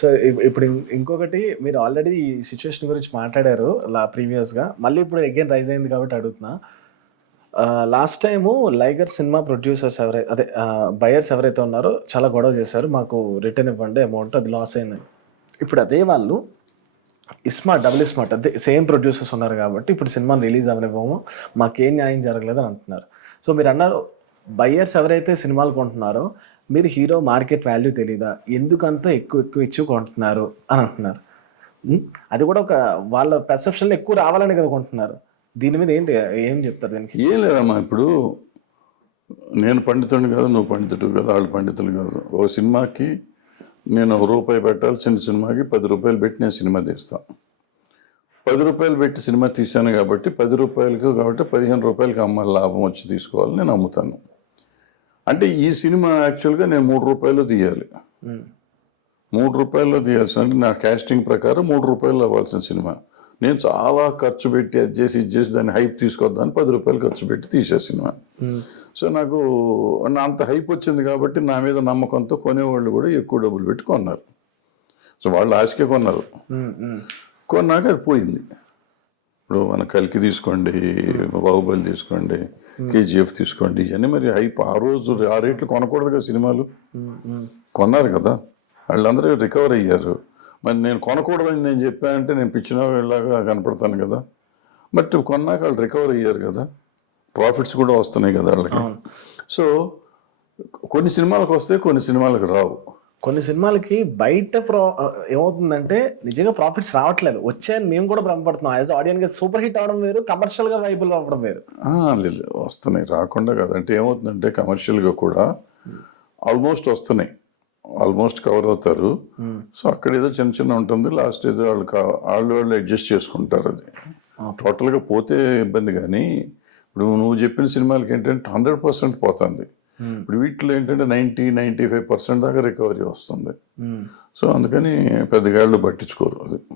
So ఇప్పుడు ఇంకొకటి మీరు ఆల్రెడీ ఈ సిచ్యువేషన్ గురించి మాట్లాడారు ప్రీవియస్గా, మళ్ళీ ఇప్పుడు అగైన్ రైజ్ అయింది కాబట్టి అడుగుతున్నా. లాస్ట్ టైము లైగర్ సినిమా ప్రొడ్యూసర్స్ అదే బయర్స్ ఎవరైతే ఉన్నారో చాలా గొడవ చేశారు, మాకు రిటర్న్ ఇవ్వండి అమౌంట్, అది లాస్ అయింది. ఇప్పుడు అదే వాళ్ళు డబుల్ ఇస్మార్ట్ అదే సేమ్ ప్రొడ్యూసర్స్ ఉన్నారు కాబట్టి ఇప్పుడు సినిమాని రిలీజ్ అవ్వనివ్వము, మాకేం న్యాయం జరగలేదు అని అంటున్నారు. సో మీరు అన్నారు బయ్యర్స్ ఎవరైతే సినిమాలు కొంటున్నారో మీరు హీరో మార్కెట్ వాల్యూ తెలీదా, ఎందుకంత ఎక్కువ ఇచ్చి కొంటున్నారు అని అంటున్నారు. అది కూడా ఒక వాళ్ళ పెర్సెప్షన్లో ఎక్కువ రావాలని కదా కొంటున్నారు. దీని మీద ఏం చెప్తారు దీనికి? ఏం లేదమ్మా, ఇప్పుడు నేను పండితుడిని కాదు, నువ్వు పండితుడు కాదు, వాళ్ళు పండితులు కాదు. ఓ సినిమాకి నేను ₹1 పెట్టాల్సిన సినిమాకి 10 రూపాయలు పెట్టి నేను సినిమా తీస్తాను. 10 రూపాయలు పెట్టి సినిమా తీశాను కాబట్టి 10 రూపాయలకు కాబట్టి 15 రూపాయలకి అమ్మాలి, లాభం వచ్చి తీసుకోవాలి, నేను అమ్ముతాను. అంటే ఈ సినిమా యాక్చువల్గా నేను 3 రూపాయలు తీయాలి. 3 రూపాయల్లో తీయాల్సిన, అంటే నా కాస్టింగ్ ప్రకారం 3 రూపాయలు అవ్వాల్సిన సినిమా నేను చాలా ఖర్చు పెట్టి అది చేసి ఇది చేసి దాన్ని హైప్ తీసుకొద్దాన్ని 10 రూపాయలు ఖర్చు పెట్టి తీసే సినిమా. సో నాకు అంత హైప్ వచ్చింది కాబట్టి నా మీద నమ్మకంతో కొనేవాళ్ళు కూడా ఎక్కువ డబ్బులు పెట్టి కొన్నారు. సో వాళ్ళు ఆశకే కొన్నారు. కొన్నాక అది పోయింది. ఇప్పుడు మన కల్కి తీసుకోండి, బాహుబలి తీసుకోండి, KGF తీసుకోండి, ఇవన్నీ మరి హైప్ ఆ రోజు ఆ రేట్లు కొనకూడదు కదా సినిమాలు. కొన్నారు కదా, వాళ్ళందరూ రికవర్ అయ్యారు. మరి నేను కొనకూడదని నేను చెప్పానంటే నేను పిచ్చినలాగా కనపడతాను కదా. బట్ కొన్నాక వాళ్ళు రికవర్ అయ్యారు కదా, ప్రాఫిట్స్ కూడా వస్తున్నాయి కదా వాళ్ళకి. సో కొన్ని సినిమాలకు వస్తాయి, కొన్ని సినిమాలకు రావు. కొన్ని సినిమాలకి బయట ఏమవుతుందంటే నిజంగా ప్రాఫిట్స్ రావట్లేదు, వచ్చాయని మేము కూడా భ్రమపడుతున్నాం. యాజ్ ఆడియన్గా సూపర్ హిట్ అవడం వేరు, కమర్షియల్గా వైబుల్ అవ్వడం వేరు. లేదు, వస్తున్నాయి, రాకుండా కదా. అంటే ఏమవుతుందంటే కమర్షియల్గా కూడా ఆల్మోస్ట్ వస్తున్నాయి, ఆల్మోస్ట్ కవర్ అవుతారు. సో అక్కడ ఏదో చిన్న ఉంటుంది, లాస్ట్ ఏదో వాళ్ళు అడ్జస్ట్ చేసుకుంటారు. అది టోటల్గా పోతే ఇబ్బంది. కానీ ఇప్పుడు నువ్వు చెప్పిన సినిమాలకి ఏంటంటే 100% పోతుంది. ఇప్పుడు వీటిలో ఏంటంటే 90-95% దాకా రికవరీ వస్తుంది. సో అందుకని పెద్దగా పట్టించుకోరు అది.